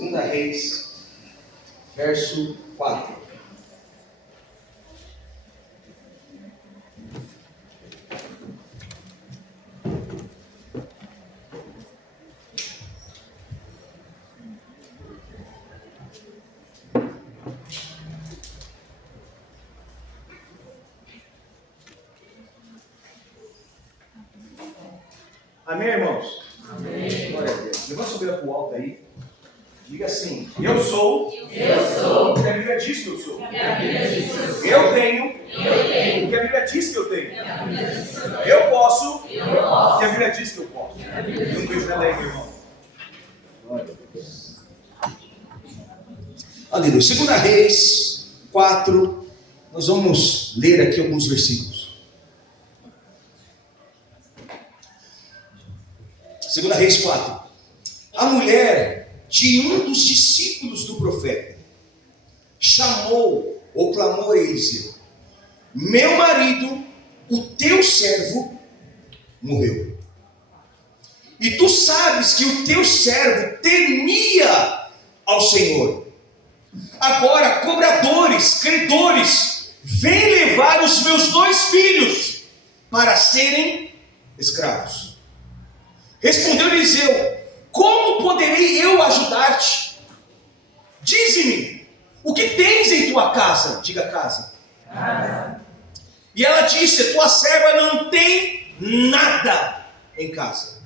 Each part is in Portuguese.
2 Reis, verso 4. Amém, irmãos? Amém. Glória a Deus. Levanta sua Bíblia para o alto aí. Diga assim: eu sou. O que a Bíblia diz que eu sou. Eu tenho. O que a Bíblia diz que eu tenho. Eu posso. O que a Bíblia diz que eu posso. Um beijo nela aí, meu irmão. Glória a Deus. Aleluia. 2 Reis 4. Nós vamos ler aqui alguns versículos. 2 Reis 4. A mulher de um dos discípulos do profeta chamou ou clamou a Eliseu: meu marido, o teu servo, morreu. E tu sabes que o teu servo temia ao Senhor. Agora, cobradores, credores, vêm levar os meus 2 filhos para serem escravos. Respondeu Eliseu: como poderei eu ajudar-te? Dize-me, o que tens em tua casa? Diga casa. E ela disse: tua serva não tem nada em casa,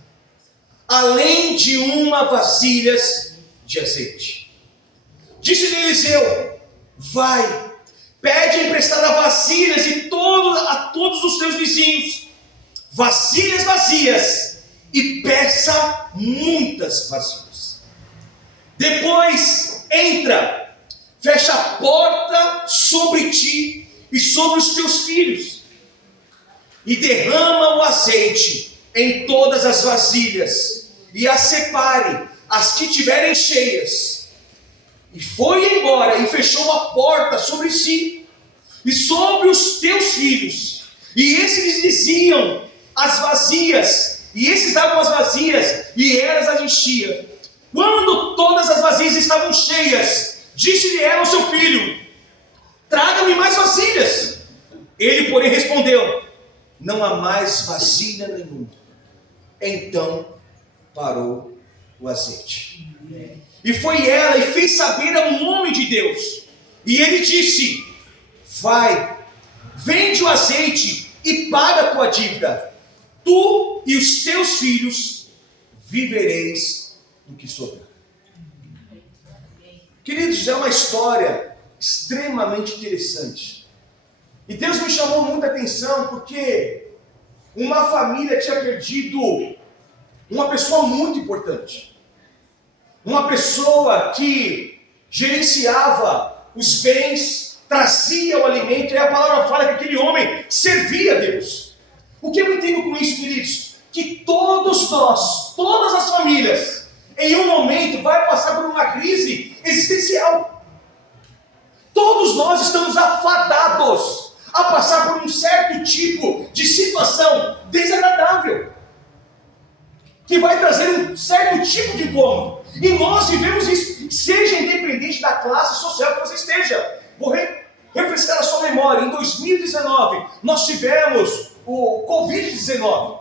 além de uma vasilha de azeite. Disse-lhe Eliseu: vai, pede emprestada vasilhas a todos os teus vizinhos, vasilhas vazias, e peça muitas vasilhas. Depois entra, fecha a porta sobre ti e sobre os teus filhos, e derrama o azeite em todas as vasilhas, e as separe, as que tiverem cheias. E foi embora e fechou a porta sobre si e sobre os teus filhos. E esses lhes diziam as vazias, e esses davam as vazias, e elas as enchiam. Quando todas as vasilhas estavam cheias, disse-lhe ela ao seu filho: traga-me mais vasilhas. Ele, porém, respondeu: não há mais vasilha nenhuma. Então parou o azeite. E foi ela e fez saber ao homem de Deus. E ele disse: vai, vende o azeite e paga a tua dívida. Tu e os teus filhos vivereis do que sobrar. Queridos, é uma história extremamente interessante. E Deus me chamou muita atenção porque uma família tinha perdido uma pessoa muito importante. Uma pessoa que gerenciava os bens, trazia o alimento, e a palavra fala que aquele homem servia a Deus. O que eu entendo com isso, queridos? Que todos nós, todas as famílias, em um momento vai passar por uma crise existencial. Todos nós estamos afadados a passar por um certo tipo de situação desagradável, que vai trazer um certo tipo de incômodo. E nós vivemos isso, seja independente da classe social que você esteja. Vou refrescar a sua memória. Em 2019, nós tivemos o Covid-19.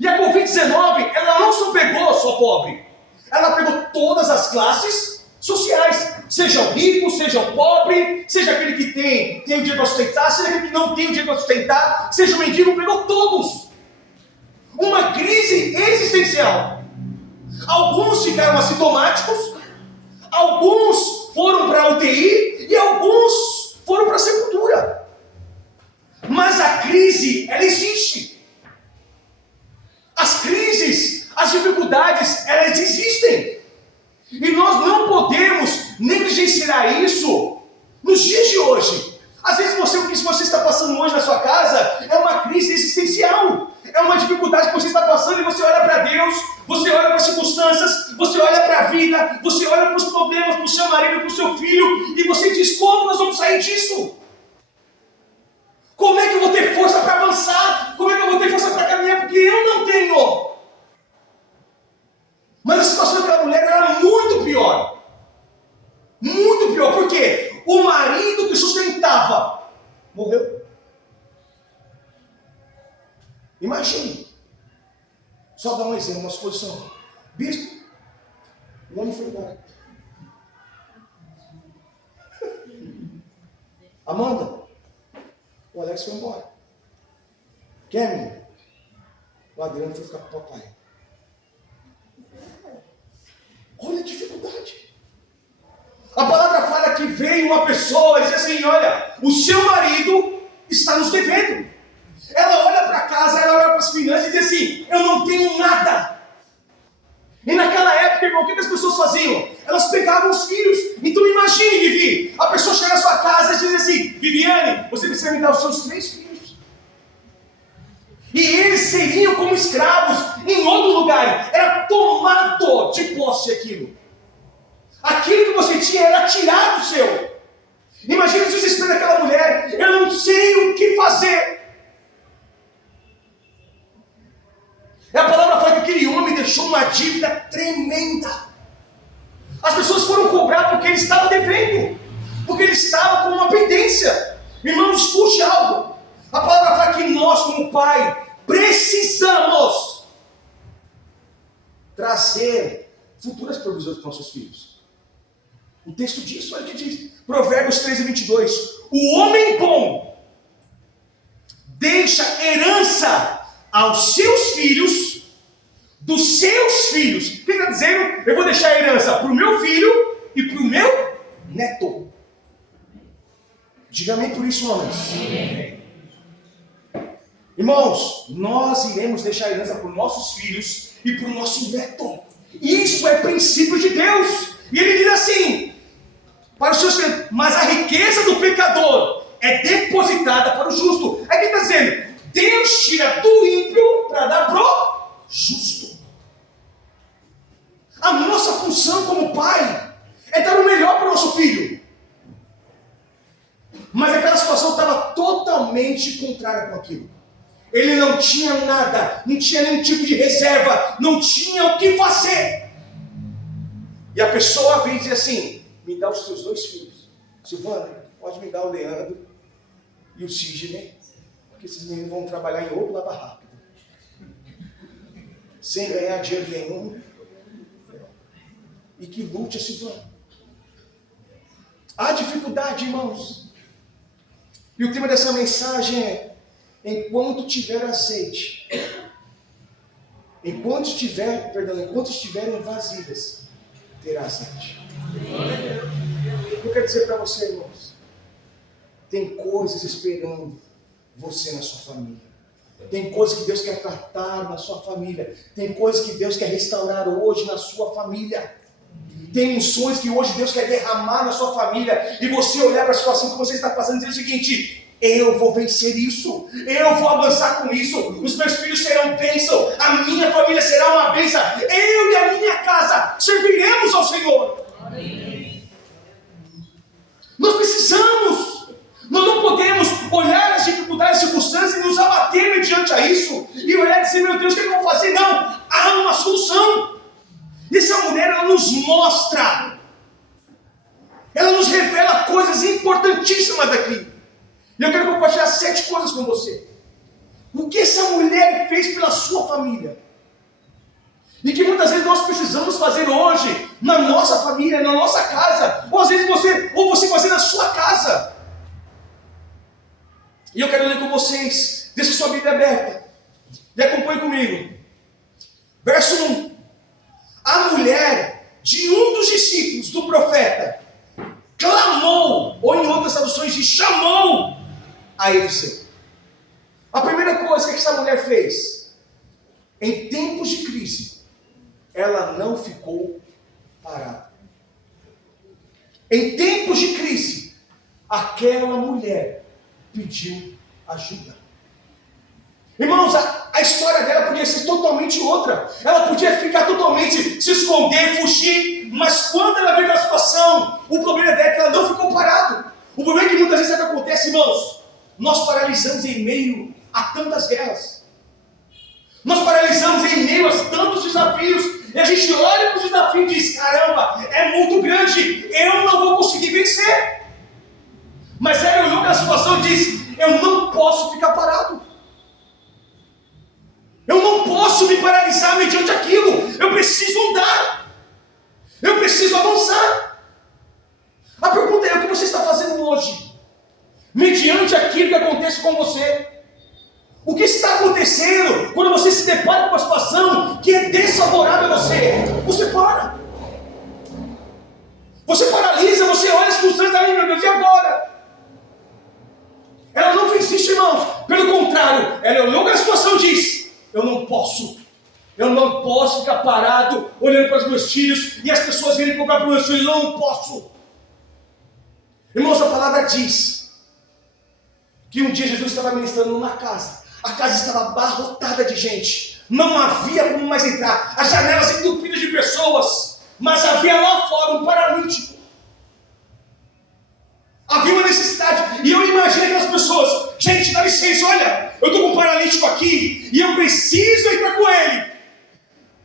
E a Covid-19, ela não só pegou só pobre, ela pegou todas as classes sociais. Seja o rico, seja o pobre, seja aquele que tem o dinheiro para sustentar, seja aquele que não tem o dinheiro para sustentar, seja o mendigo, pegou todos. Uma crise existencial. Alguns ficaram assintomáticos, alguns foram para a UTI e alguns foram para a sepultura. Mas a crise, ela existe. As crises, as dificuldades, elas existem. E nós não podemos negligenciar isso nos dias de hoje. Às vezes o que você está passando hoje na sua casa é uma crise existencial. É uma dificuldade que você está passando e você olha para Deus, você olha para as circunstâncias, você olha para a vida, você olha para os problemas, para o seu marido, para o seu filho, e você diz: como nós vamos sair disso? Como é que eu vou ter força para avançar? Como é que eu vou ter força para caminhar? Porque eu não tenho. Mas a situação daquela mulher era muito pior. pior, por quê? O marido que sustentava morreu. Imagine. Só dar um exemplo, uma suposição. Bispo, o homem foi embora. Amanda, o Alex foi embora. Kevin, o Adriano foi ficar com o papai. Olha a dificuldade. A palavra fala que veio uma pessoa e diz assim: olha, o seu marido está nos devendo. Ela olha para casa, ela olha para as finanças e diz assim: eu não tenho nada. E naquela época, irmão, o que as pessoas faziam? Elas pegavam os filhos. Então imagine, Vivi, a pessoa chega na sua casa e diz assim: Viviane, você precisa me dar os seus 3 filhos. E eles seriam como escravos em outro lugar. Era tomado de posse aquilo. Aquilo que você tinha era tirado seu. Imagine o desespero daquela mulher: eu não sei o que fazer. E a palavra fala que aquele homem deixou uma dívida tremenda. As pessoas foram cobrar porque ele estava devendo, porque ele estava com uma pendência. Irmãos, escute algo. A palavra fala que nós, como pai, precisamos trazer futuras provisões para os nossos filhos. O texto diz, olha o que diz. Provérbios 13:22. O homem bom deixa herança aos seus filhos, dos seus filhos. O que está dizendo? Eu vou deixar a herança para o meu filho e para o meu neto. Diga amém por isso, homens. Amém. Irmãos, nós iremos deixar a herança para os nossos filhos e para o nosso neto. Isso é princípio de Deus. E ele diz assim: para os seus filhos, mas a riqueza do pecador é depositada para o justo. Aí ele está dizendo: Deus tira do ímpio para dar pro justo. A nossa função como pai é dar o melhor para o nosso filho. Mas aquela situação estava totalmente contrária com aquilo. Ele não tinha nada, não tinha nenhum tipo de reserva, não tinha o que fazer. E a pessoa vem e diz assim: me dá os teus 2 filhos. Silvana, pode me dar o Leandro e o Sidney, porque esses meninos vão trabalhar em outro lava rápido, sem ganhar dinheiro nenhum. E que lute a Silvana. Há dificuldade, irmãos. E o tema dessa mensagem é: enquanto tiver azeite, enquanto estiverem vazias, terá azeite. Eu quero dizer para você, irmãos, tem coisas esperando você na sua família. Tem coisas que Deus quer tratar na sua família. Tem coisas que Deus quer restaurar hoje na sua família. Tem unções que hoje Deus quer derramar na sua família. E você olhar para a situação que você está passando e dizer o seguinte: eu vou vencer isso, eu vou avançar com isso, os meus filhos serão bênção, a minha família será uma bênção, eu e a minha casa serviremos ao Senhor. Amém. Nós precisamos, nós não podemos olhar as dificuldades, as circunstâncias e nos abater mediante a isso, e olhar e dizer: meu Deus, o que eu vou fazer? Não, há uma solução. E essa mulher, ela nos mostra, ela nos revela coisas importantíssimas aqui. E eu quero compartilhar 7 coisas com você. O que essa mulher fez pela sua família. E que muitas vezes nós precisamos fazer hoje, na nossa família, na nossa casa. Ou às vezes você fazer na sua casa. E eu quero ler com vocês. Deixa sua Bíblia aberta. E acompanhe comigo. Verso 1. A mulher de um dos discípulos do profeta clamou, ou em outras traduções diz chamou a Eliseu. A primeira coisa que essa mulher fez, em tempos de crise, ela não ficou parada. Em tempos de crise, aquela mulher pediu ajuda. Irmãos, a história dela podia ser totalmente outra. Ela podia ficar totalmente, se esconder, fugir. Mas quando ela veio na situação, o problema dela é que ela não ficou parada. O problema é que muitas vezes acontece, irmãos. Nós paralisamos em meio a tantas guerras. Nós paralisamos em meio a tantos desafios. E a gente olha para o desafio e diz: caramba, é muito grande, eu não vou conseguir vencer. Mas ele olhou para a situação e disse: eu não posso ficar parado. Eu não posso me paralisar mediante aquilo. Eu preciso andar. Eu preciso avançar. A pergunta é: o que você está fazendo hoje? Mediante aquilo que acontece com você. O que está acontecendo quando você se depara com uma situação que é desfavorável a você? Você para. Você paralisa, você olha as circunstâncias, aí, meu Deus, e agora? Ela não fez isso, irmãos. Pelo contrário, ela olhou para a situação e disse: eu não posso ficar parado olhando para os meus filhos e as pessoas virem comprar para os meus filhos. Eu não posso. Irmãos, a palavra diz que um dia Jesus estava ministrando numa casa. A casa estava abarrotada de gente. Não havia como mais entrar. As janelas entupidas de pessoas. Mas havia lá fora um paralítico. Havia uma necessidade. E eu imagino aquelas pessoas: gente, dá licença, olha, eu estou com um paralítico aqui e eu preciso entrar com ele.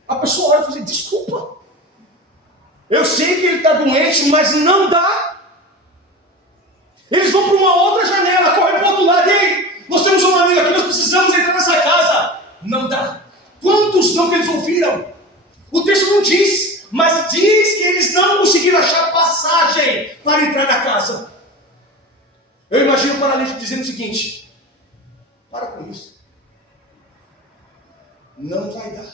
A pessoa olha e fala: desculpa, eu sei que ele está doente, mas não dá. Eles vão para uma outra janela, correm para o outro lado. Ei, nós temos um amigo aqui, nós precisamos entrar nessa casa. Não dá. Quantos não que eles ouviram? O texto não diz, mas diz que eles não conseguiram achar passagem para entrar na casa. Eu imagino o paralítico dizendo o seguinte: para com isso. Não vai dar.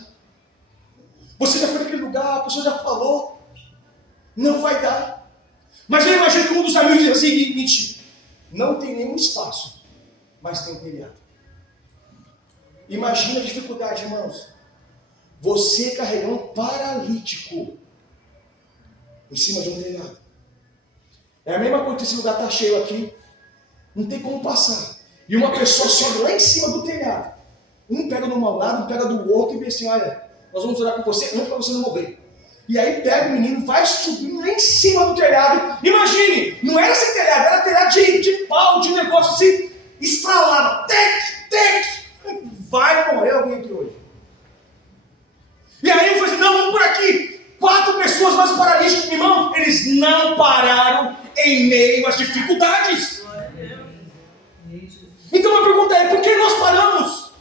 Você já foi naquele lugar, a pessoa já falou. Não vai dar. Mas eu imagino que um dos amigos diz assim: seguinte, não tem nenhum espaço, mas tem um telhado. Imagina a dificuldade, irmãos. Você carregando um paralítico em cima de um telhado. É a mesma coisa que esse lugar está cheio aqui. Não tem como passar. E uma pessoa sobe lá em cima do telhado. Um pega do mau lado, um pega do outro e diz assim: olha, nós vamos orar por você antes para você não morrer. E aí pega o menino, vai subindo lá em cima do telhado. Imagine, não era esse telhado, era telhado de pau, de negócio assim, estralado. Tec. Vai morrer alguém aqui hoje. E aí ele falou assim: não, vamos por aqui. 4 pessoas mais paralíticos, irmão. Eles não pararam em meio às dificuldades. Então a pergunta é: por que nós paramos?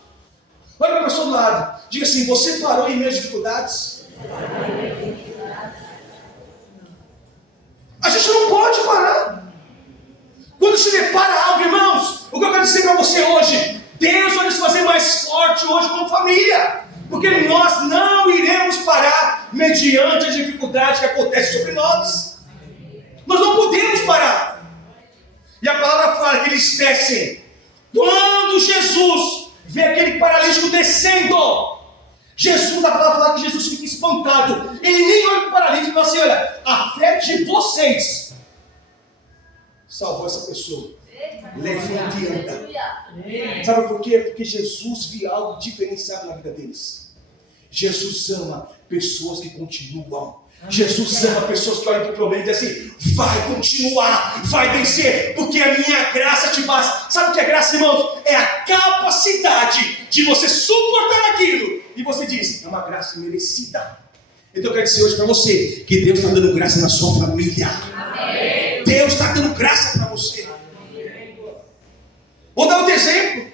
Olha para a pessoa do lado, diga assim: você parou em meio às dificuldades? A gente não pode parar. Quando se depara algo, irmãos, o que eu quero dizer para você hoje: Deus vai nos fazer mais forte hoje como família, porque nós não iremos parar mediante a dificuldade que acontece sobre nós. Nós não podemos parar. E a palavra fala que eles descem. Quando Jesus vê aquele paralítico descendo, Jesus, a palavra fala que Jesus fica espantado. Ele nem olha para o paralítico e fala assim: olha, a fé de vocês salvou essa pessoa. Levanta e anda. Sabe por quê? Porque Jesus viu algo diferenciado na vida deles. Jesus ama pessoas que continuam. Jesus ama pessoas que olham para o problema e dizem assim: vai continuar, vai vencer, porque a minha graça te basta. Sabe o que é graça, irmãos? É a capacidade de você suportar aquilo. E você diz: é uma graça merecida. Então eu quero dizer hoje para você que Deus está dando graça na sua família. Amém. Deus está dando graça para você. Amém. Vou dar outro exemplo.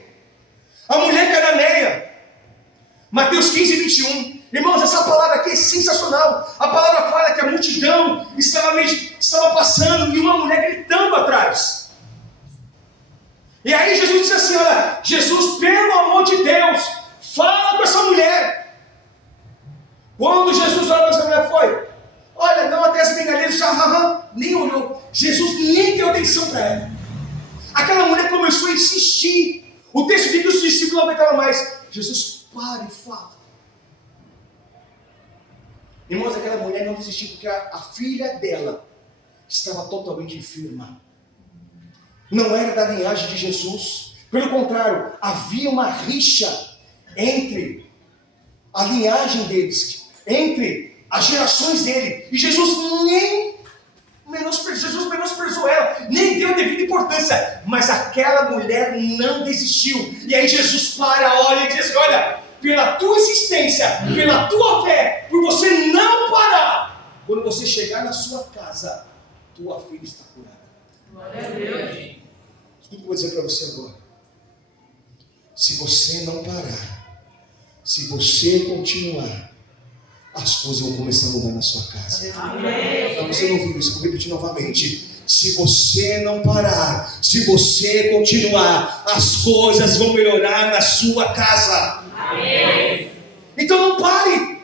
A mulher cananeia, Mateus 15, 21. Irmãos, essa palavra aqui é sensacional. A palavra fala que a multidão estava passando e uma mulher gritando atrás. E aí Jesus disse assim: olha, Jesus, pelo amor de Deus, fala com essa mulher. Quando Jesus olha para essa mulher, foi: olha, não, até as bengaleiras, nem olhou. Jesus nem deu atenção para ela. Aquela mulher começou a insistir. O texto diz que os discípulos não aguentavam mais. Jesus, para e fala. Irmãos, aquela mulher não desistiu porque a filha dela estava totalmente enferma. Não era da linhagem de Jesus. Pelo contrário, havia uma rixa entre a linhagem deles, entre as gerações dele. E Jesus menosprezou ela, nem deu devida importância. Mas aquela mulher não desistiu. E aí Jesus para, olha e diz: olha, pela tua existência, pela tua fé, por você não parar. Quando você chegar na sua casa, tua filha está curada. Glória a Deus. Escuta o que eu vou dizer para você agora. Se você não parar, se você continuar, as coisas vão começar a mudar na sua casa. Amém. Então, você não ouviu isso, vou repetir novamente. Se você não parar, se você continuar, as coisas vão melhorar na sua casa. Amém. Então não pare.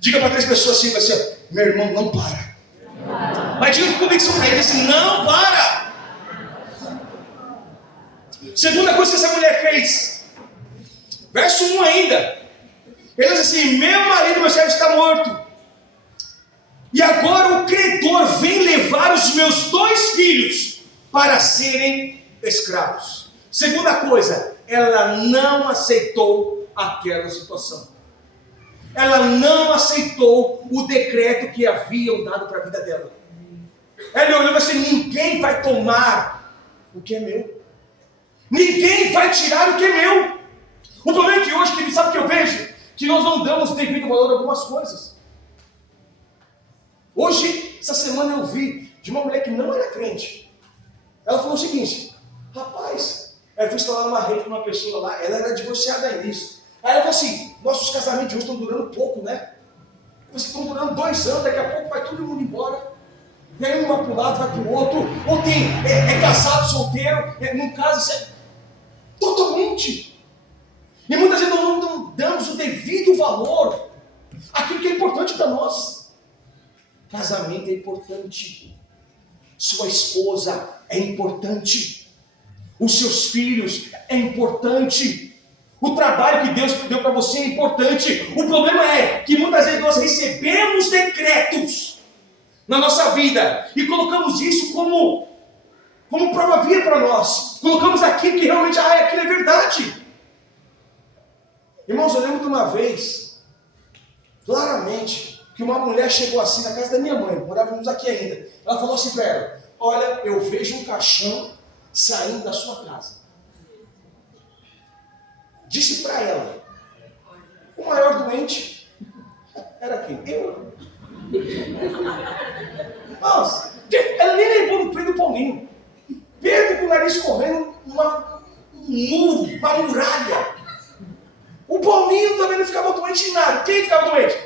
Diga para 3 pessoas assim, meu irmão, não para. Mas diga com convicção para ele assim, não para. Segunda coisa que essa mulher fez. Verso 1 ainda. Ele diz assim, meu marido, meu servo está morto. E agora o credor vem levar os meus 2 filhos para serem escravos. Segunda coisa, ela não aceitou aquela situação. Ela não aceitou o decreto que haviam dado para a vida dela. Ela olhou assim, ninguém vai tomar o que é meu. Ninguém vai tirar o que é meu. O problema é que hoje, querido, sabe o que eu vejo? Que nós não damos devido valor a algumas coisas. Hoje, essa semana eu vi de uma mulher que não era crente. Ela falou o seguinte, rapaz, eu fui instalar uma rede com uma pessoa lá, ela era divorciada ainda. Aí ela falou assim, nossos casamentos de hoje estão durando pouco, né? Vocês estão durando 2 anos, daqui a pouco vai todo mundo embora. E aí um vai para um lado, vai para o outro. Ou tem, é casado, solteiro, num caso, totalmente. E muitas vezes nós não damos o devido valor àquilo que é importante para nós. Casamento é importante. Sua esposa é importante. Os seus filhos é importante. O trabalho que Deus deu para você é importante. O problema é que muitas vezes nós recebemos decretos na nossa vida e colocamos isso como prova viva para nós. Colocamos aquilo que realmente, aquilo é verdade. Irmãos, eu lembro de uma vez, claramente, que uma mulher chegou assim na casa da minha mãe, morávamos aqui ainda. Ela falou assim para ela, olha, eu vejo um caixão saindo da sua casa. Disse para ela, o maior doente era quem? Eu. Nossa, ela nem lembrou do Pedro Paulinho. Pedro com o nariz correndo, uma muralha. O Paulinho também não ficava doente em nada. Quem ficava doente?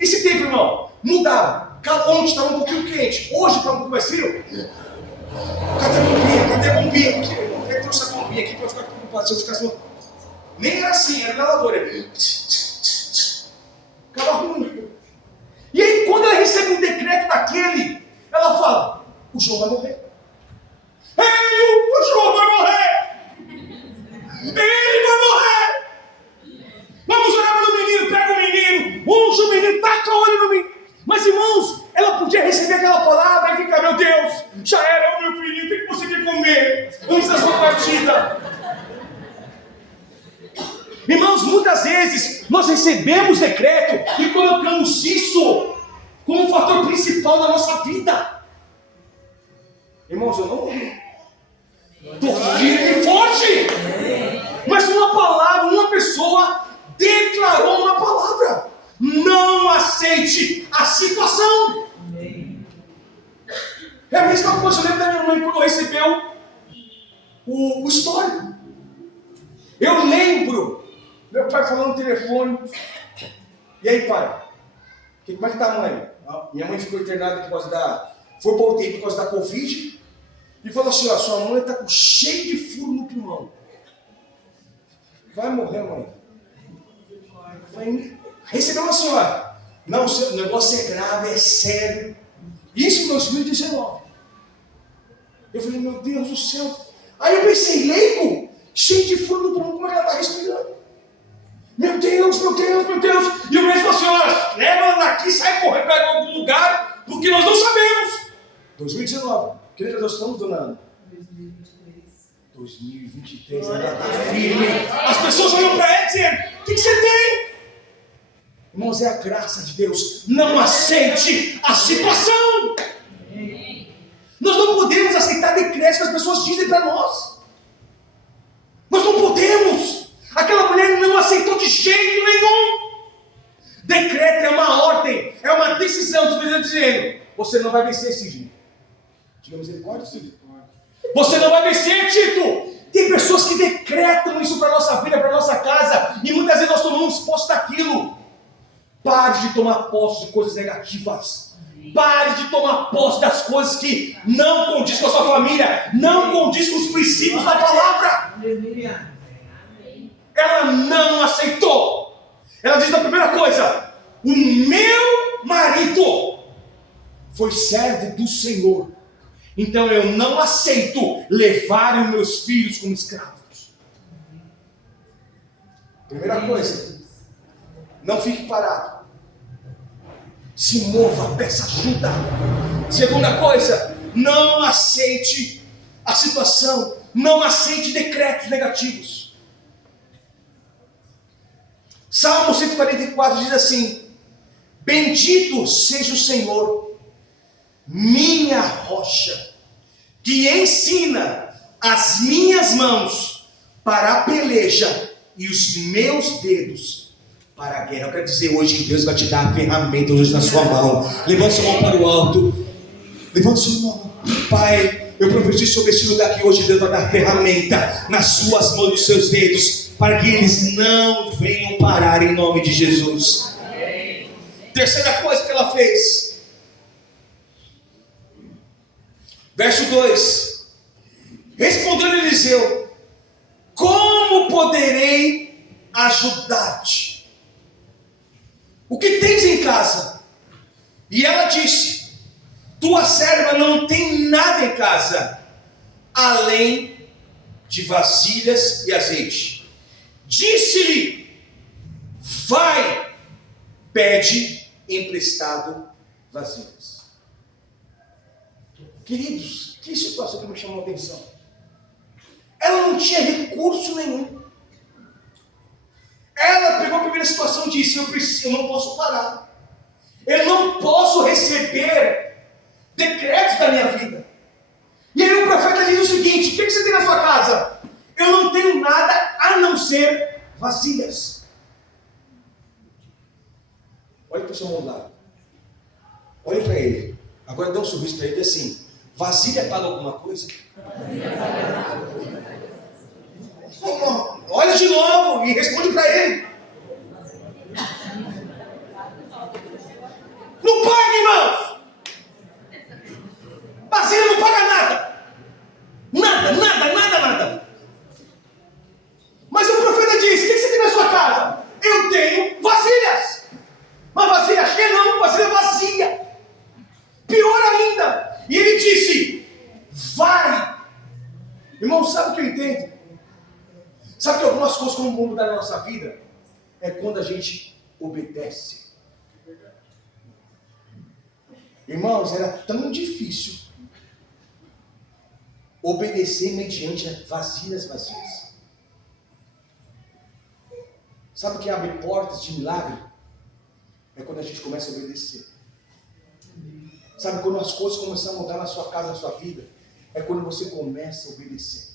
Esse tempo, irmão, mudava. Ontem estava um pouquinho quente, hoje está um pouco mais frio. Cadê a bombinha? Cadê a bombinha? Quem trouxe a bombinha aqui para ficar preocupado? Se eu ficasse... Nem era assim, era inalador. Ficava ruim. E aí, quando ela recebe um decreto daquele, ela fala: o João vai morrer. O João vai morrer. Ele vai morrer. Vamos orar pelo menino, pega o menino, unge o menino, taca o olho no menino. Mas, irmãos, ela podia receber aquela palavra e ficar: meu Deus, já era o meu filho, tem que conseguir comer antes da sua partida. Irmãos, muitas vezes nós recebemos decreto e colocamos isso como um fator principal da nossa vida. Irmãos, eu não estou firme e forte, mas uma palavra, uma pessoa declarou uma palavra: não aceite a situação. É a mesma coisa, eu lembro da minha mãe quando recebeu o histórico. Eu lembro meu pai falando no telefone: e aí, pai? Como é que tá a mãe? Minha mãe ficou internada por causa foi para UTI por causa da Covid. E falou assim: ó, sua mãe está cheio de furo no pulmão. Vai morrer, mãe. Recebeu uma senhora: não, o negócio é grave, é sério. Isso em 2019. Eu falei: meu Deus do céu. Aí eu pensei: leigo, cheio de furo no pulmão, como é que ela está respirando? Meu Deus, meu Deus, meu Deus. E o médico falou assim: olha, leva ela daqui, sai correndo para algum lugar, porque nós não sabemos. 2019. Que nós estamos do ano? 2023. Ela está firme. As pessoas olham para ela e dizem: o que você tem? Irmãos, é a graça de Deus. Não aceite a situação. Nós não podemos aceitar decretos que as pessoas dizem para nós. Nós não podemos. Aquela mulher não aceitou de jeito dizendo: você não vai vencer, Sidney. Diga misericórdia, Sidney. Você não vai vencer, Tito. Tem pessoas que decretam isso para a nossa vida, para a nossa casa, e muitas vezes nós tomamos posse daquilo. Pare de tomar posse de coisas negativas. Pare de tomar posse das coisas que não condiz com a sua família, não condiz com os princípios da palavra. Ela não aceitou. Ela diz a primeira coisa: o meu marido foi servo do Senhor, então eu não aceito levar os meus filhos como escravos. Primeira coisa, não fique parado. Se mova, peça ajuda. Segunda coisa, não aceite a situação, não aceite decretos negativos. Salmo 144 diz assim: bendito seja o Senhor, minha rocha, que ensina as minhas mãos para a peleja e os meus dedos para a guerra. Eu quero dizer hoje que Deus vai te dar a ferramenta hoje na sua mão. Levante sua mão para o alto. Levante sua mão. Pai, eu profetizo sobre esse lugar que hoje Deus vai dar ferramenta nas suas mãos e nos seus dedos, para que eles não venham parar em nome de Jesus. Terceira coisa que ela fez. Verso 2. Respondeu Eliseu: como poderei ajudar-te? O que tens em casa? E ela disse: tua serva não tem nada em casa, além de vasilhas e azeite. Disse-lhe: vai, pede emprestado vasilhas. Queridos, que situação que me chamou a atenção. Ela não tinha recurso nenhum. Ela pegou a primeira situação e disse: eu não posso parar. Eu não posso receber decretos da minha vida. E aí o profeta diz o seguinte: o que você tem na sua casa? Eu não tenho nada a não ser vasilhas. Olha para o seu mão lado. Olha para ele. Agora dê um sorriso para ele assim: vasilha paga alguma coisa? Olha de novo e responde para ele. Não paga, irmãos. Vasilha não paga nada. Nada. Mas o profeta disse: o que você tem na sua casa? Eu tenho vasilhas. Mas vasilha cheia não, vasilha vazia. Pior ainda. E ele disse: vai. Irmão, sabe o que eu entendo? Sabe que algumas coisas como vão mudar na nossa vida é quando a gente obedece. Irmãos, era tão difícil obedecer mediante vasilhas vazias. Sabe o que abre portas de milagre? É quando a gente começa a obedecer. Sabe quando as coisas começam a mudar na sua casa, na sua vida? É quando você começa a obedecer.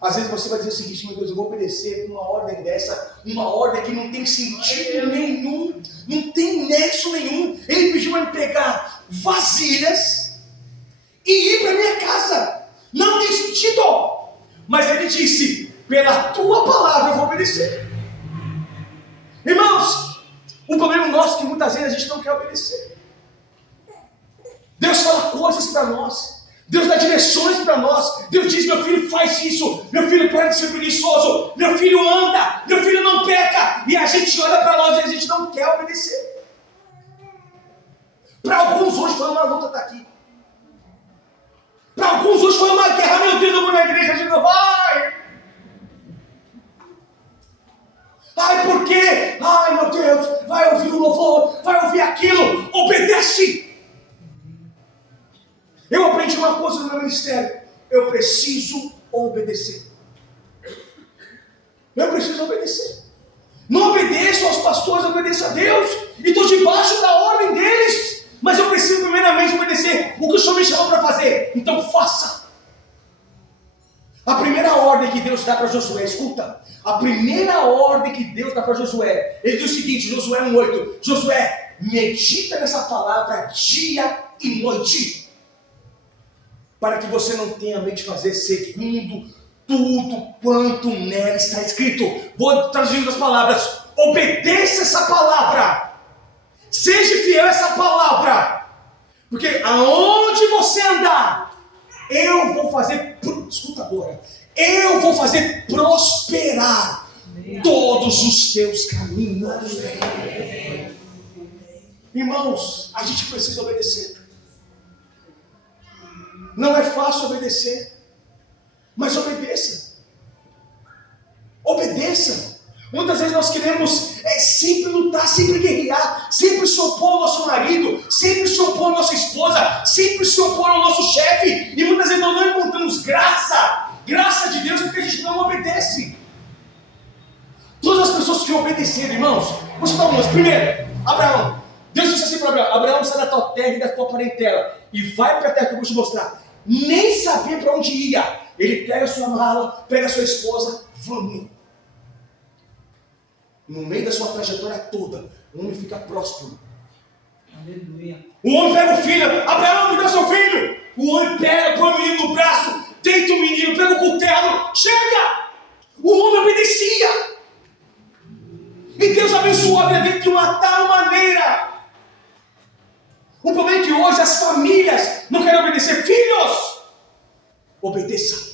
Às vezes você vai dizer o seguinte: meu Deus, eu vou obedecer uma ordem dessa, uma ordem que não tem sentido nenhum, não tem nexo nenhum. Ele pediu para me pegar vasilhas e ir para minha casa. Não tem sentido. Mas ele disse: pela tua palavra eu vou obedecer. Irmãos, o problema nosso é que muitas vezes a gente não quer obedecer. Deus fala coisas para nós. Deus dá direções para nós. Deus diz: meu filho, faz isso. Meu filho, para de ser preguiçoso. Meu filho, anda. Meu filho, não peca. E a gente olha para nós e a gente não quer obedecer. Para alguns hoje foi uma luta estar aqui. Para alguns hoje foi uma guerra. Meu Deus, eu vou na igreja de novo. Ai, por quê? Ai, meu Deus. Vai ouvir o louvor. Vai ouvir aquilo. Obedece. Eu aprendi uma coisa no meu ministério: eu preciso obedecer. Eu preciso obedecer. Não obedeço aos pastores, obedeço a Deus. E estou debaixo da ordem deles. Mas eu preciso primeiramente obedecer o que o Senhor me chamou para fazer. Então faça. A primeira ordem que Deus dá para Josué, escuta. A primeira ordem que Deus dá para Josué, ele diz o seguinte: Josué 1:8. Josué, medita nessa palavra dia e noite, para que você não tenha medo de fazer segundo tudo quanto nela está escrito. Vou traduzindo as palavras: obedeça essa palavra, seja fiel a essa palavra, porque aonde você andar, eu vou fazer, escuta agora, eu vou fazer prosperar todos os teus caminhos. Irmãos, a gente precisa obedecer. Não é fácil obedecer, mas obedeça. Obedeça. Muitas vezes nós queremos sempre lutar, sempre guerrear, sempre se opor ao nosso marido, sempre se opor à nossa esposa, sempre se opor ao nosso chefe, e muitas vezes nós não encontramos graça de Deus, porque a gente não obedece. Todas as pessoas que obedeceram, irmãos, vou citar algumas. Primeiro, Abraão. Deus disse assim para Abraão: Abraão, sai da tua terra e da tua parentela e vai para a terra que eu vou te mostrar. Nem sabia para onde ia. Ele pega a sua mala, pega a sua esposa, vamos. No meio da sua trajetória toda, o homem fica próspero. Aleluia. O homem pega o filho: Abraão, me dá seu filho. O homem pega, põe o menino no braço, deita o menino, pega o cutelo, chega. O homem obedecia. E Deus abençoou a vida dele de uma tal maneira. O problema é que hoje as famílias não querem obedecer. Filhos, obedeça.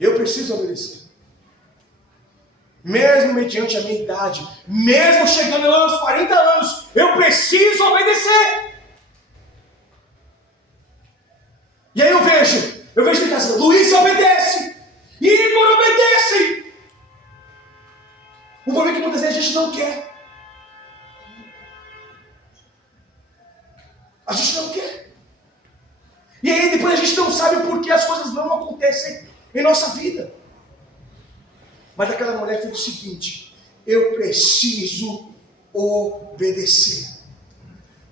Eu preciso obedecer. Mesmo mediante a minha idade, mesmo chegando aos 40 anos, eu preciso obedecer. E aí eu vejo em casa: Luiz obedece, Igor obedece. O problema é que muitas vezes a gente não quer. A gente não quer. E aí depois a gente não sabe por que as coisas não acontecem em nossa vida. Mas aquela mulher fez o seguinte: eu preciso obedecer.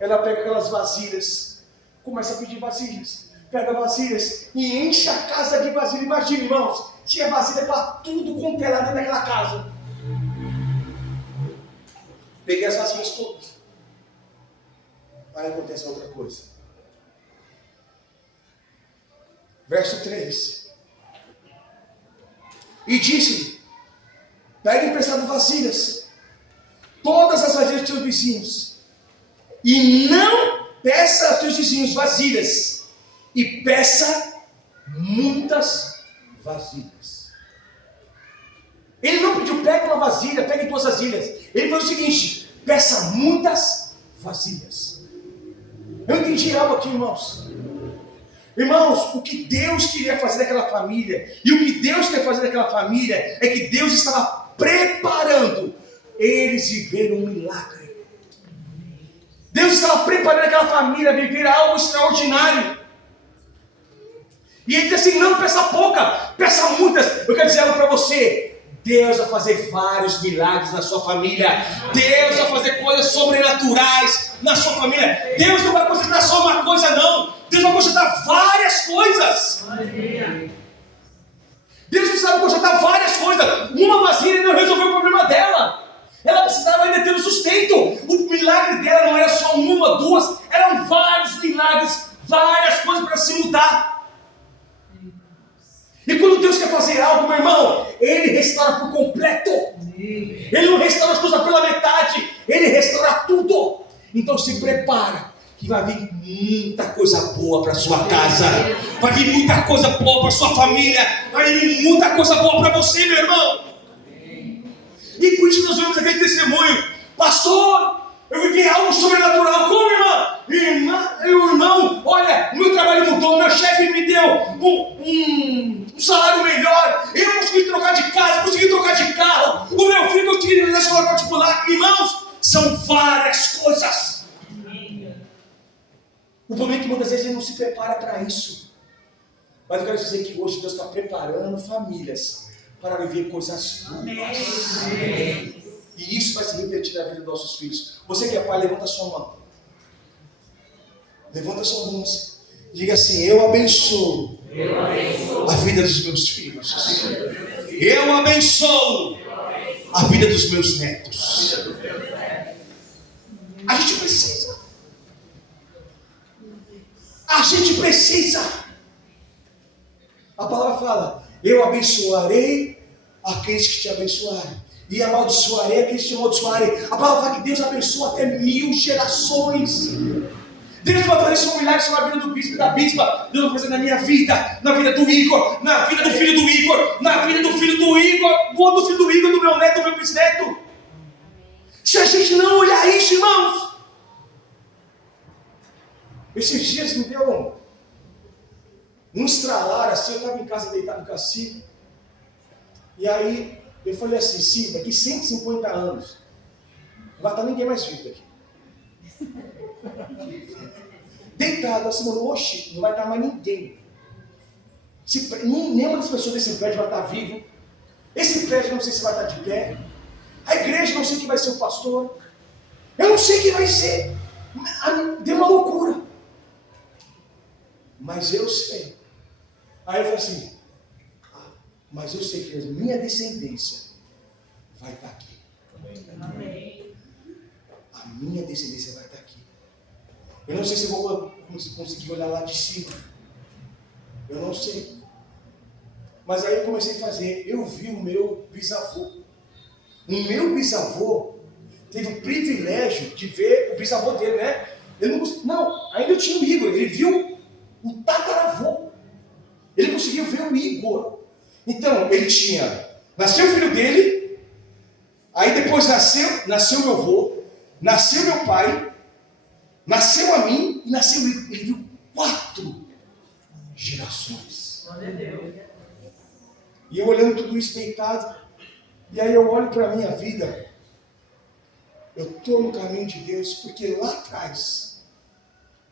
Ela pega aquelas vasilhas, começa a pedir vasilhas, pega vasilhas e enche a casa de vasilha. Imagina, irmãos, tinha vasilha para tudo quanto é lá dentro daquela casa. Peguei as vasilhas todas. Aí acontece outra coisa. Verso 3. E disse-lhe: pega emprestado vasilhas, todas as vasilhas dos teus vizinhos, e não peça aos teus vizinhos vasilhas, e peça muitas vasilhas. Ele não pediu: pega uma vasilha, pegue duas vasilhas. Ele falou o seguinte: peça muitas vasilhas. Eu entendi algo aqui, irmãos. Irmãos, o que Deus queria fazer daquela família, e o que Deus quer fazer daquela família, é que Deus estava preparando eles viverem um milagre. Deus estava preparando aquela família a viver algo extraordinário. E ele disse assim: não peça pouca, peça muitas. Eu quero dizer algo para você: Deus vai fazer vários milagres na sua família. Deus vai fazer coisas sobrenaturais na sua família. Deus não vai consertar só uma coisa, não. Deus vai consertar várias coisas. Deus precisava consertar várias coisas. Uma vasilha não resolveu o problema dela. Ela precisava ainda ter um sustento. O milagre dela não era só uma, duas. Eram vários milagres, várias coisas para se mudar. E quando Deus quer fazer algo, meu irmão, Ele restaura por completo. Ele não restaura as coisas pela metade. Ele restaura tudo. Então se prepara, que vai vir muita coisa boa para sua casa. Vai vir muita coisa boa para sua família. Vai vir muita coisa boa para você, meu irmão. E por isso nós vemos aquele testemunho: pastor, eu vivi algo sobrenatural. Como, irmã? Irmão, olha, meu trabalho mudou, meu chefe me deu um salário melhor, eu consegui trocar de casa, consegui trocar de carro, o meu filho conseguiu ir na escola particular. Irmãos, são várias coisas. O problema é que muitas vezes a gente não se prepara para isso. Mas eu quero dizer que hoje Deus está preparando famílias para viver coisas boas. E isso vai se refletir na vida dos nossos filhos. Você que é pai, levanta a sua mão. Levanta a sua mão. Diga assim: eu abençoo a vida dos meus filhos. Eu abençoo a vida dos meus netos. A gente precisa. A gente precisa. A palavra fala: eu abençoarei aqueles que te abençoarem, e amaldiçoarei aqueles que te amaldiçoarem. A palavra fala que Deus abençoa até 1000 gerações. Deus vai fazer isso um milagre sobre a vida do bispo e da bispa. Deus vai fazer na minha vida, na vida do Igor, na vida do filho do Igor, na vida do filho do Igor, do filho do Igor, do meu neto, do meu bisneto. Se a gente não olhar isso, irmãos. Esses dias me deu um estralar assim. Eu estava em casa deitado no cacique. E aí eu falei assim: sim, daqui 150 anos não vai estar ninguém mais vivo aqui. Deitado assim, mano, oxe, não vai estar mais ninguém. Nenhuma das pessoas desse prédio vai estar vivo. Esse prédio não sei se vai estar de pé. A igreja não sei quem vai ser o pastor. Eu não sei quem vai ser. Deu uma loucura. Mas eu sei. Aí eu falei assim: mas eu sei que a minha descendência vai estar aqui. Amém. A minha descendência vai estar aqui. Eu não sei se eu vou conseguir olhar lá de cima. Eu não sei. Mas aí eu comecei a fazer. Eu vi o meu bisavô. O meu bisavô teve o privilégio de ver o bisavô dele, né? Ele não, ainda eu tinha o Igor. Ele viu o tataravô. Ele conseguiu ver o Igor. Então, ele tinha... Nasceu o filho dele. Aí depois nasceu meu avô. Nasceu meu pai. Nasceu a mim e nasceu o Igor. Ele viu 4 gerações. E eu olhando tudo isso deitado. E aí eu olho para a minha vida. Eu estou no caminho de Deus porque lá atrás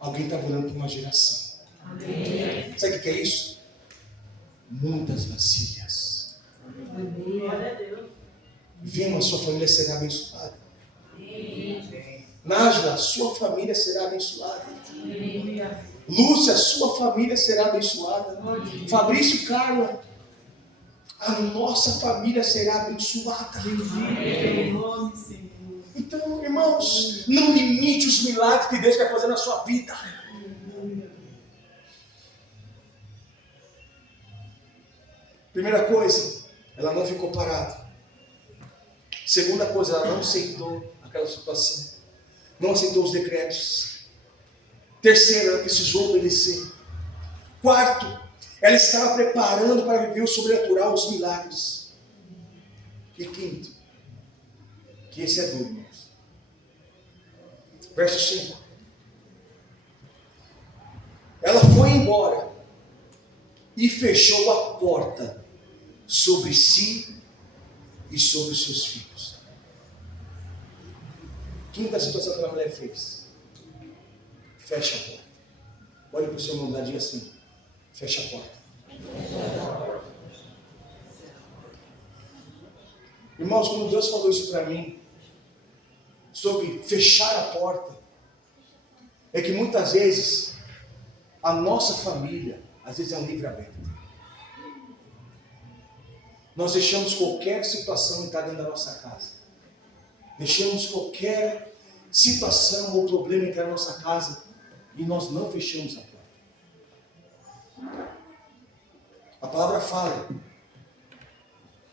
alguém estava olhando para uma geração. Amém. Sabe o que é isso? Muitas vasilhas. Venha, a sua família será abençoada. Nájila, sua família será abençoada. Lúcia, sua família será abençoada. Fabrício e Carla, a nossa família será abençoada. Então, irmãos, não limite os milagres que Deus quer fazer na sua vida. Primeira coisa, ela não ficou parada. Segunda coisa, ela não aceitou aquela situação. Não aceitou os decretos. Terceiro, ela precisou obedecer. Quarto, ela estava preparando para viver o sobrenatural, os milagres. E quinto, que esse é duro, irmãos. Verso 5. Ela foi embora e fechou a porta sobre si e sobre os seus filhos. Quinta situação que a mulher fez: fecha a porta. Olhe para o seu irmão e diga assim: fecha a porta. Irmãos, quando Deus falou isso para mim, sobre fechar a porta, é que muitas vezes a nossa família, às vezes é um livro aberto. Nós deixamos qualquer situação entrar dentro da nossa casa. Deixamos qualquer situação ou problema entrar na nossa casa e nós não fechamos a porta. A palavra fala, o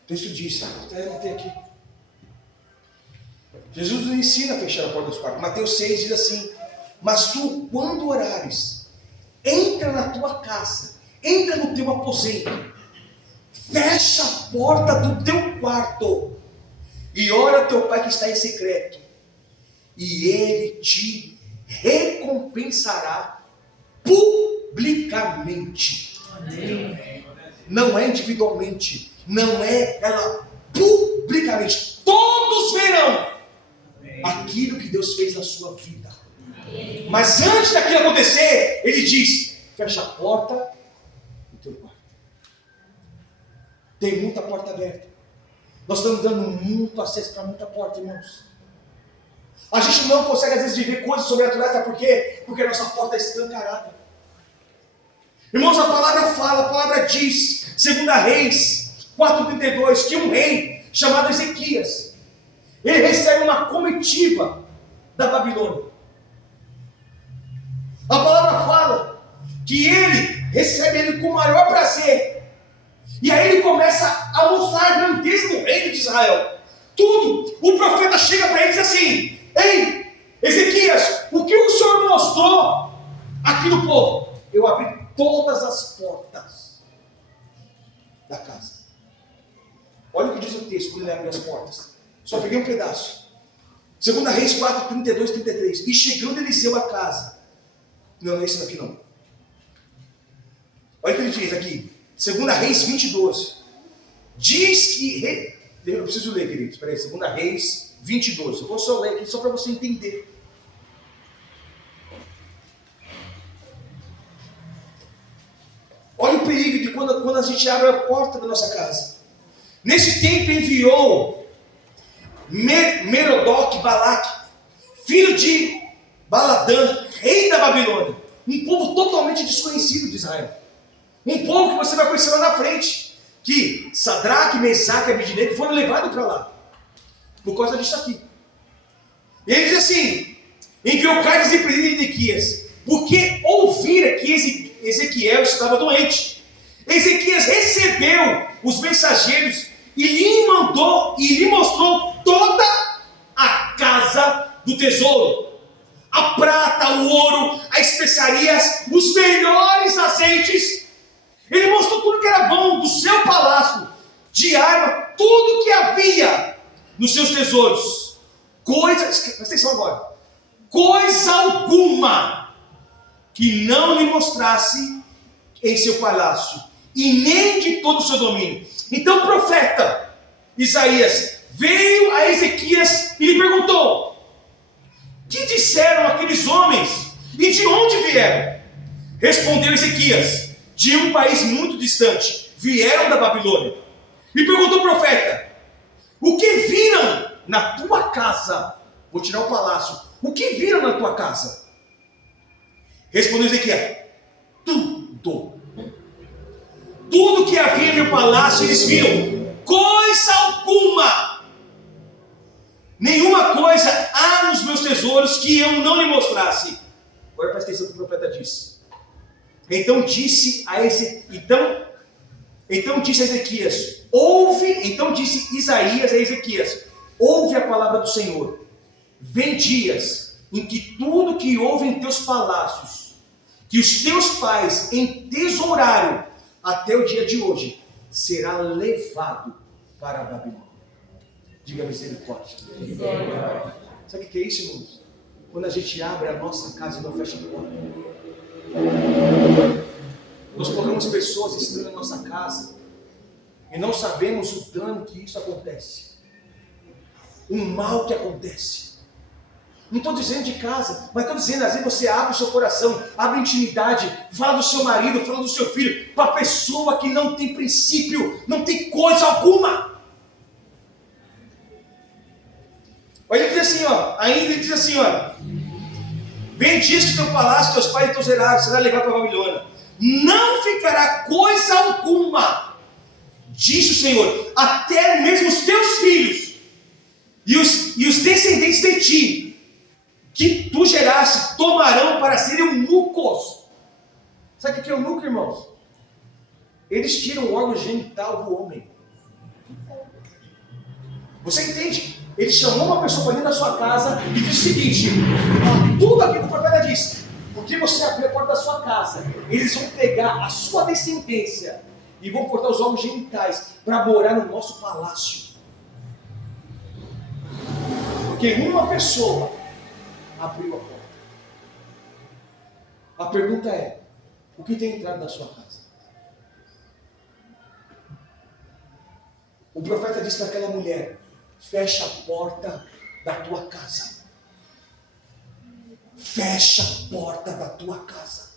texto diz, até anotei aqui. Jesus nos ensina a fechar a porta dos quartos. Mateus 6 diz assim: mas tu, quando orares, entra na tua casa, entra no teu aposento, fecha a porta do teu quarto e ora ao teu pai que está em secreto, e ele te recompensará publicamente. Amém. Não é individualmente, não é ela, publicamente. Todos verão aquilo que Deus fez na sua vida. Mas antes daquilo acontecer, ele diz: fecha a porta do teu quarto. Tem muita porta aberta. Nós estamos dando muito acesso para muita porta, irmãos. A gente não consegue às vezes viver coisas sobrenaturais, sabe por quê? Porque a nossa porta é escancarada. Irmãos, a palavra fala, a palavra diz, 2 Reis 4:32, que um rei chamado Ezequias. Ele recebe uma comitiva da Babilônia. A palavra fala que ele recebe ele com o maior prazer. E aí ele começa a mostrar a grandeza do reino de Israel. Tudo. O profeta chega para ele e diz assim: ei, Ezequias, o que o Senhor mostrou aqui no povo? Eu abri todas as portas da casa. Olha o que diz o texto quando ele abre as portas. Só peguei um pedaço. 2 Reis 4, 32, 33. E chegando Eliseu a casa. Não, não é esse daqui não. Olha o que ele diz aqui. 2 Reis 20, 12. Diz que... Eu preciso ler, queridos. Espera aí. 2 Reis 20, 12. Eu vou só ler aqui, só para você entender. Olha o perigo de quando a gente abre a porta da nossa casa. Nesse tempo enviou Merodach-Balaque, filho de Baladã, rei da Babilônia. Um povo totalmente desconhecido de Israel. Um povo que você vai conhecer lá na frente. Que Sadraque, Mesaque e Abednego foram levados para lá. Por causa disso aqui. E ele diz assim: enviou cartas e pedidos de Ezequias, porque ouvira que Ezequiel estava doente. Ezequias recebeu os mensageiros e lhe mostrou toda a casa do tesouro. A prata, o ouro, as especiarias, os melhores azeites. Ele mostrou tudo que era bom do seu palácio, de arma, tudo que havia nos seus tesouros. Presta atenção agora. Coisa alguma que não lhe mostrasse em seu palácio, e nem de todo o seu domínio. Então o profeta Isaías veio a Ezequias e lhe perguntou: que disseram aqueles homens e de onde vieram? Respondeu Ezequias: de um país muito distante, vieram da Babilônia. Me perguntou o profeta: o que viram na tua casa? Vou tirar o palácio. O que viram na tua casa? Respondeu Ezequias: tudo. Tudo que havia em meu palácio eles viram. Coisa alguma, nenhuma coisa há nos meus tesouros que eu não lhe mostrasse. Agora presta atenção no que o profeta disse. Então disse Ezequias, então disse Isaías a Ezequias: ouve a palavra do Senhor. Vem dias em que tudo que houve em teus palácios, que os teus pais entesouraram até o dia de hoje, será levado para a Babilônia. Diga misericórdia. Sabe o que é isso, irmãos? Quando a gente abre a nossa casa e não fecha a porta. Nós colocamos pessoas estranhas na nossa casa e não sabemos o dano que isso acontece, o mal que acontece. Não estou dizendo de casa, mas estou dizendo, às vezes você abre o seu coração, abre intimidade, fala do seu marido, fala do seu filho, para a pessoa que não tem princípio, não tem coisa alguma. Olha, ele diz assim, ainda ele diz assim, vem dias que teu palácio, teus pais e teus herados será levado para a Babilônia. Não ficará coisa alguma, disse o Senhor, até mesmo os teus filhos e os descendentes de ti, que tu geraste, tomarão para serem eunucos. Sabe o que é eunuco, irmãos? Eles tiram o órgão genital do homem. Você entende? Ele chamou uma pessoa para dentro da sua casa e disse o seguinte: tudo aquilo que o profeta disse, porque você abriu a porta da sua casa, eles vão pegar a sua descendência e vão cortar os órgãos genitais para morar no nosso palácio. Porque uma pessoa abriu a porta. A pergunta é: o que tem entrado na sua casa? O profeta disse para aquela mulher: fecha a porta da tua casa. Fecha a porta da tua casa.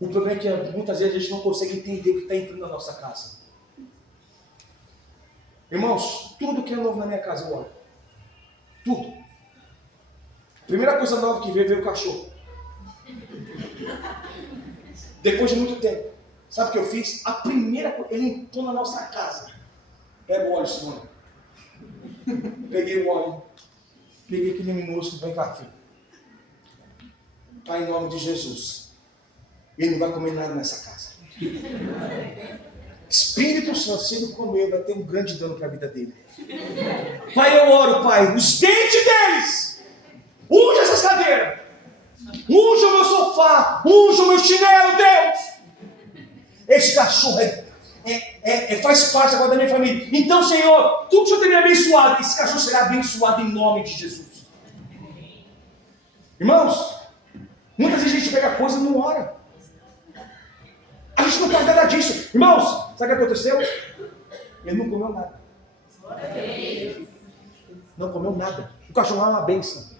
O problema é que muitas vezes a gente não consegue entender o que está entrando na nossa casa. Irmãos, tudo que é novo na minha casa eu olho. Tudo. Primeira coisa nova que veio o cachorro. Depois de muito tempo. Sabe o que eu fiz? A primeira coisa, ele entrou na nossa casa. Pega o óleo, Simone. Peguei o óleo. Peguei aquele minúsculo. Vem cá, filho. Pai, em nome de Jesus. Ele não vai comer nada nessa casa. Espírito Santo, se ele comer, vai ter um grande dano para a vida dele. Pai, eu oro, Pai, os dentes deles. Unge essas cadeiras. Unge o meu sofá. Unge o meu chinelo, Deus. Esse cachorro faz parte agora da minha família. Então, Senhor, tudo que o Senhor tem me abençoado, esse cachorro será abençoado em nome de Jesus. Irmãos, muitas vezes a gente pega coisa e não ora. A gente não faz nada disso. Irmãos, sabe o que aconteceu? Ele não comeu nada. Não comeu nada. O cachorro é uma bênção.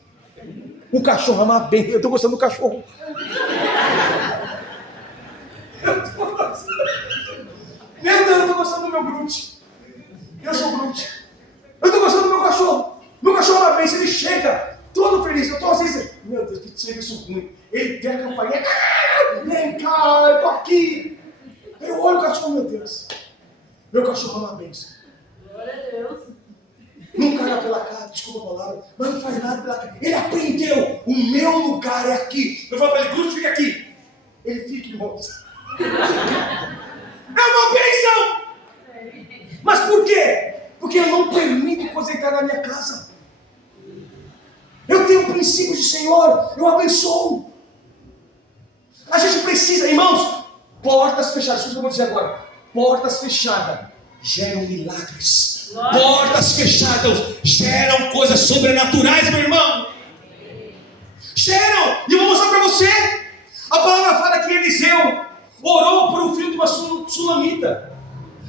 O cachorro é uma bênção. Eu estou gostando do cachorro. Meu Deus, eu estou gostando do meu Groot. Eu sou o Groot. Eu estou gostando do meu cachorro. Meu cachorro é uma bênção. Ele chega todo feliz. Eu estou assim, meu Deus, que serviço ruim. Ele tem a campainha. Vem cá, eu estou aqui. Eu olho o cachorro, meu Deus. Meu cachorro é uma bênção. Glória a Deus. Não cai pela cara, desculpa a palavra, mas não faz nada pela cara. Ele aprendeu, o meu lugar é aqui. Eu falo para ele, Groot, fica aqui. Ele fica, irmãos. É uma bênção! Mas por quê? Porque eu não permito coisa entrar na minha casa. Eu tenho princípios de Senhor, eu abençoo. A gente precisa, irmãos, portas fechadas, isso que eu vou dizer agora. Portas fechadas geram milagres. Portas fechadas geram coisas sobrenaturais, meu irmão. Geram, e eu vou mostrar para você. A palavra fala que Eliseu orou por um filho de uma sulamita.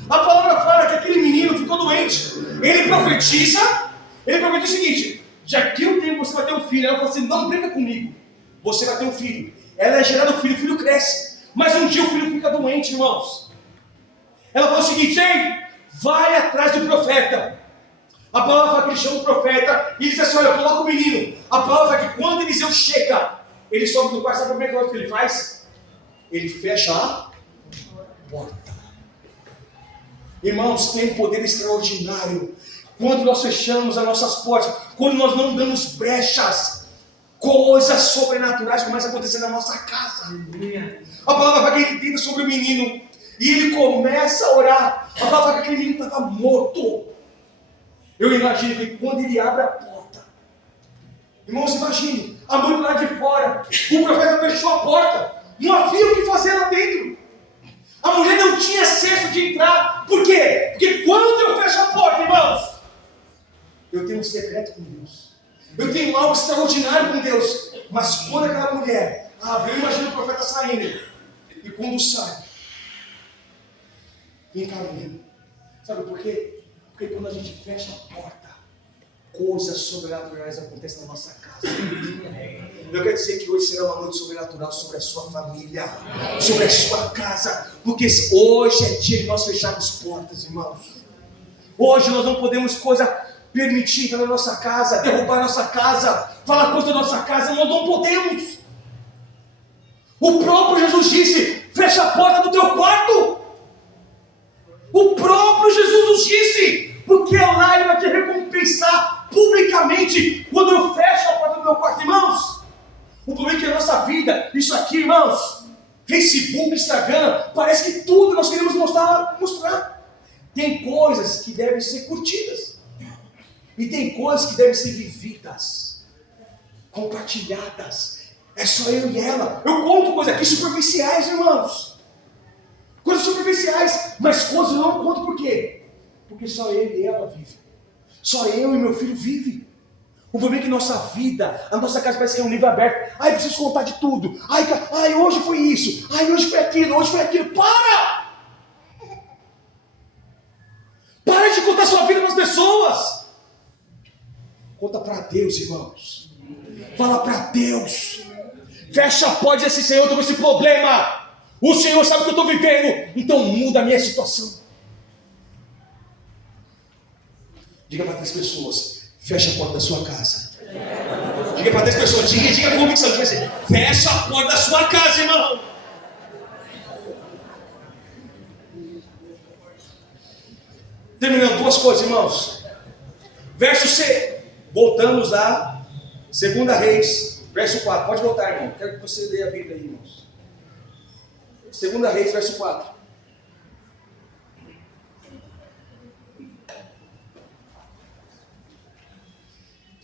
A palavra fala que aquele menino ficou doente. Ele profetiza o seguinte: já que eu tenho, você vai ter um filho. Ela falou assim: não brinca comigo, você vai ter um filho. Ela é gerada o filho cresce. Mas um dia o filho fica doente, irmãos. Ela falou o seguinte: ei, vai atrás do profeta. A palavra fala que ele chama o profeta e diz assim: olha, coloca o menino. A palavra fala que quando Eliseu chega, ele sobe no quarto. Sabe a primeira coisa que ele faz? Ele fecha a porta. Irmãos, tem um poder extraordinário quando nós fechamos as nossas portas, quando nós não damos brechas. Coisas sobrenaturais começam a acontecer na nossa casa. A palavra fala que ele tenta sobre o menino e ele começa a orar. A palavra fala que aquele menino estava morto. Eu imagino que quando ele abre a porta, irmãos, imagine, a mãe lá de fora, o profeta fechou a porta, não havia o que fazer lá dentro. A mulher não tinha acesso de entrar. Por quê? Porque quando eu fecho a porta, irmãos, eu tenho um secreto com Deus. Eu tenho algo extraordinário com Deus. Mas quando aquela mulher abre, eu imagino o profeta saindo. E quando sai, vem cá, menino. Sabe por quê? Porque quando a gente fecha a porta, coisas sobrenaturais acontecem na nossa casa. Eu quero dizer que hoje será uma noite sobrenatural sobre a sua família, sobre a sua casa. Porque hoje é dia de nós fecharmos portas, irmãos. Hoje nós não podemos permitir entrar na nossa casa, derrubar a nossa casa, falar coisa da nossa casa. Nós não podemos. O próprio Jesus disse: fecha a porta do teu quarto. O próprio Jesus nos disse, porque lá Ele vai te recompensar publicamente quando eu fecho a porta do meu quarto, irmãos. O problema é que a nossa vida, isso aqui, irmãos, Facebook, Instagram, parece que tudo nós queremos mostrar. Tem coisas que devem ser curtidas e tem coisas que devem ser vividas, compartilhadas. É só eu e ela. Eu conto coisas aqui superficiais, irmãos. Coisas superficiais, mas coisas eu não conto. Por quê? Porque só eu e ela vivem. Só eu e meu filho vivem. O problema é que nossa vida, a nossa casa parece que é um livro aberto. Ai, preciso contar de tudo. Ai, hoje foi isso. Ai, hoje foi aquilo. Hoje foi aquilo. Para! Para de contar sua vida para as pessoas. Conta para Deus, irmãos. Fala para Deus. Fecha a porta e diz assim: Senhor, eu estou com esse problema. O Senhor sabe o que eu estou vivendo. Então muda a minha situação. Diga para 3 pessoas: fecha a porta da sua casa. Diga para 3 pessoas, diga com convicção, diga assim: fecha a porta da sua casa, irmão. Terminando, duas coisas, irmãos. Verso C. Voltamos lá. 2 Reis, verso 4. Pode voltar, irmão. Quero que você leia a Bíblia aí, irmãos. 2 Reis, verso 4.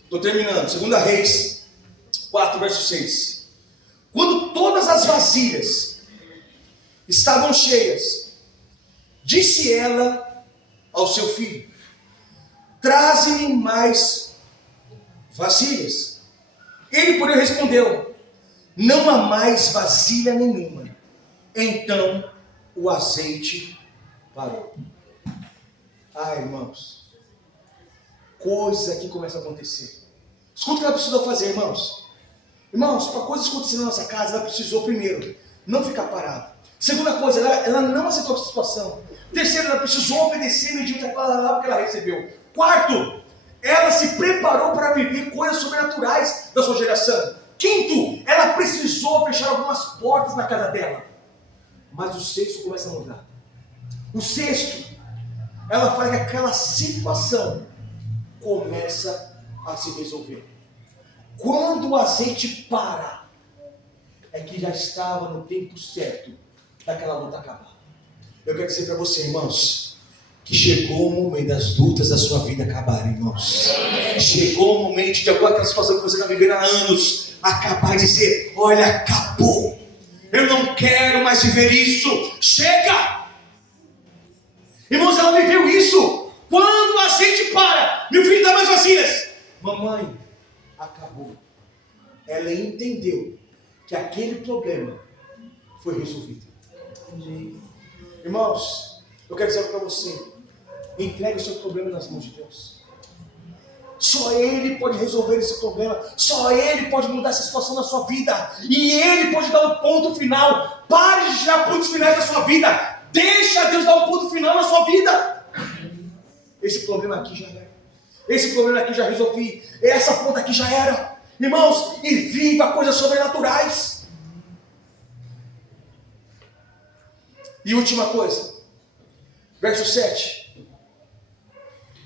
Estou terminando. 2 Reis 4, verso 6. Quando todas as vasilhas estavam cheias, disse ela ao seu filho: traze-me mais vasilhas. Ele, porém, respondeu: não há mais vasilha nenhuma. Então o azeite parou. Irmãos, coisa que começa a acontecer. Escuta o que ela precisou fazer, irmãos. Irmãos, para coisas acontecerem na nossa casa, ela precisou, primeiro, não ficar parada. Segunda coisa, ela não aceitou a situação. Terceiro, ela precisou obedecer mediante a palavra que ela recebeu. Quarto, ela se preparou para viver coisas sobrenaturais da sua geração. Quinto, ela precisou fechar algumas portas na casa dela. Mas o sexto começa a mudar. O sexto, ela faz que aquela situação começa a se resolver. Quando o azeite para, é que já estava no tempo certo daquela luta acabar. Eu quero dizer para você, irmãos, que chegou o momento das lutas da sua vida acabarem, irmãos. Chegou o momento de alguma situação que você está vivendo há anos acabar e dizer: olha, acabou. Eu não quero mais viver isso. Chega! Irmãos, ela viveu isso. Quando o azeite para, meu filho, dá mais vasilhas. Mamãe, acabou. Ela entendeu que aquele problema foi resolvido. Irmãos, eu quero dizer para você: entregue o seu problema nas mãos de Deus. Só Ele pode resolver esse problema. Só Ele pode mudar essa situação na sua vida. E Ele pode dar um ponto final. Pare de tirar pontos finais na sua vida. Deixa Deus dar um ponto final na sua vida. Esse problema aqui já era. Esse problema aqui já resolvi. Essa ponta aqui já era. Irmãos, e viva coisas sobrenaturais. E última coisa. Verso 7.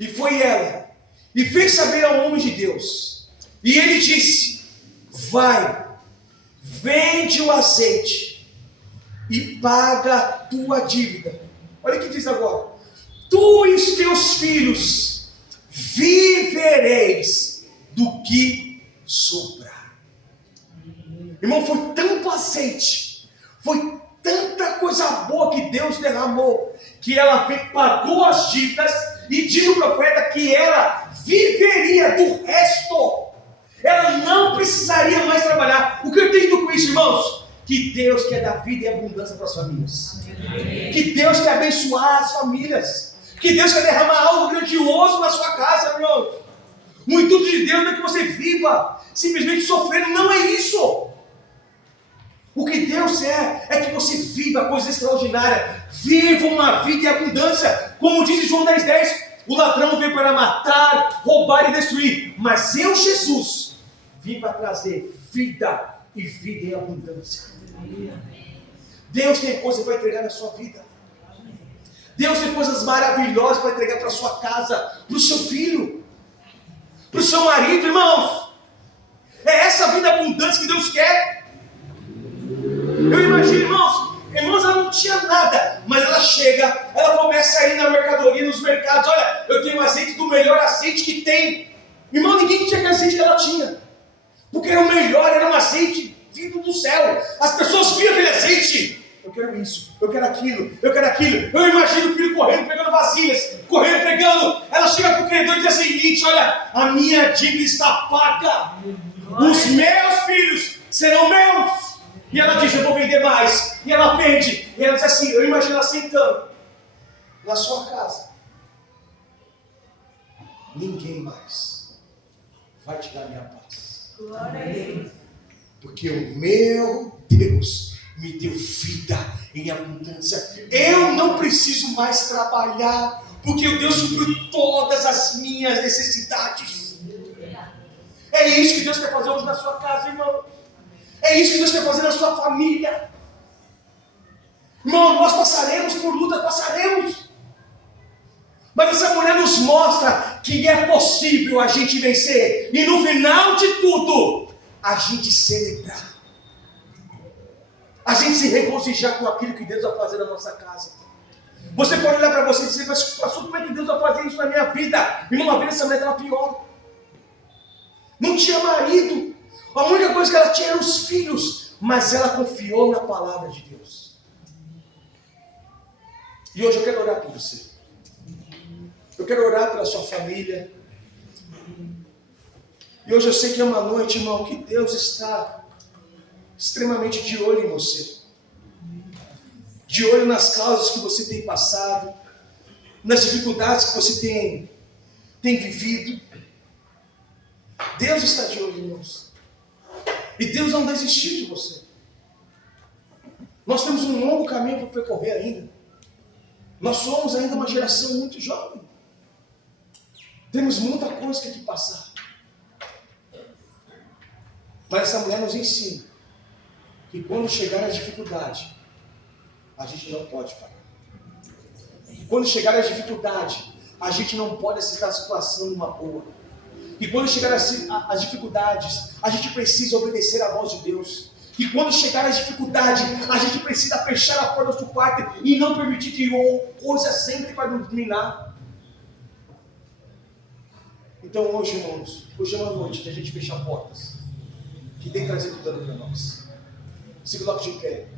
E foi ela, e fez saber ao homem de Deus. E ele disse: vai, vende o azeite e paga a tua dívida. Olha o que diz agora: tu e os teus filhos vivereis do que sobrar. Irmão, foi tanto azeite, foi tanta coisa boa que Deus derramou, que ela pagou as dívidas. E diz o profeta que ela viveria do resto. Ela não precisaria mais trabalhar. O que eu entendo com isso, irmãos? Que Deus quer dar vida e abundância para as famílias. Que Deus quer abençoar as famílias. Que Deus quer derramar algo grandioso na sua casa, irmãos. O intuito de Deus não é que você viva simplesmente sofrendo. Não é isso. O que Deus quer é que você viva coisa extraordinária. Viva uma vida em abundância. Como diz João 10:10, o ladrão veio para matar, roubar e destruir. Mas eu, Jesus, vim para trazer vida e vida em abundância. Deus tem coisa para entregar na sua vida. Deus tem coisas maravilhosas para entregar para a sua casa, para o seu filho, para o seu marido, irmãos. É essa vida abundante que Deus quer. Eu imagino, irmãos, ela não tinha nada, mas ela chega, ela começa a ir na mercadoria, nos mercados. Olha, eu tenho azeite do melhor azeite que tem. Irmão, ninguém tinha aquele azeite que ela tinha, porque era o melhor, era um azeite vindo do céu. As pessoas viam aquele azeite: eu quero isso, eu quero aquilo, eu quero aquilo. Eu imagino o filho correndo, pegando vasilhas, correndo, pegando. Ela chega para o credor e diz o seguinte: olha, a minha dívida está paga, os meus filhos serão meus. E ela diz: eu vou vender mais. E ela vende. E ela diz assim: eu imagino ela sentando na sua casa. Ninguém mais vai te dar minha paz. Glória a Deus. Porque o meu Deus me deu vida em abundância. Eu não preciso mais trabalhar, porque o Deus supriu todas as minhas necessidades. É isso que Deus quer fazer hoje na sua casa, irmão. É isso que Deus quer fazer na sua família. Irmão, nós passaremos por luta, passaremos. Mas essa mulher nos mostra que é possível a gente vencer. E no final de tudo, a gente celebrar. A gente se regozijar com aquilo que Deus vai fazer na nossa casa. Você pode olhar para você e dizer, mas pastor, como é que Deus vai fazer isso na minha vida? E uma vez essa mulher estava pior. Não tinha marido. A única coisa que ela tinha eram os filhos. Mas ela confiou na palavra de Deus. E hoje eu quero orar por você. Eu quero orar pela sua família. E hoje eu sei que é uma noite, irmão, que Deus está extremamente de olho em você. De olho nas causas que você tem passado. Nas dificuldades que você tem vivido. Deus está de olho, irmãos. E Deus não desistiu de você. Nós temos um longo caminho para percorrer ainda. Nós somos ainda uma geração muito jovem. Temos muita coisa que passar. Mas essa mulher nos ensina que quando chegar a dificuldade, a gente não pode parar. E quando chegar a dificuldade, a gente não pode aceitar a situação numa boa. E quando chegar as dificuldades, a gente precisa obedecer à voz de Deus. E quando chegar as dificuldades, a gente precisa fechar a porta do quarto e não permitir que coisas sempre para nos dominar. Então hoje, irmãos, hoje é uma noite de a gente fechar portas que tem trazido dano para nós. Se coloque de pé.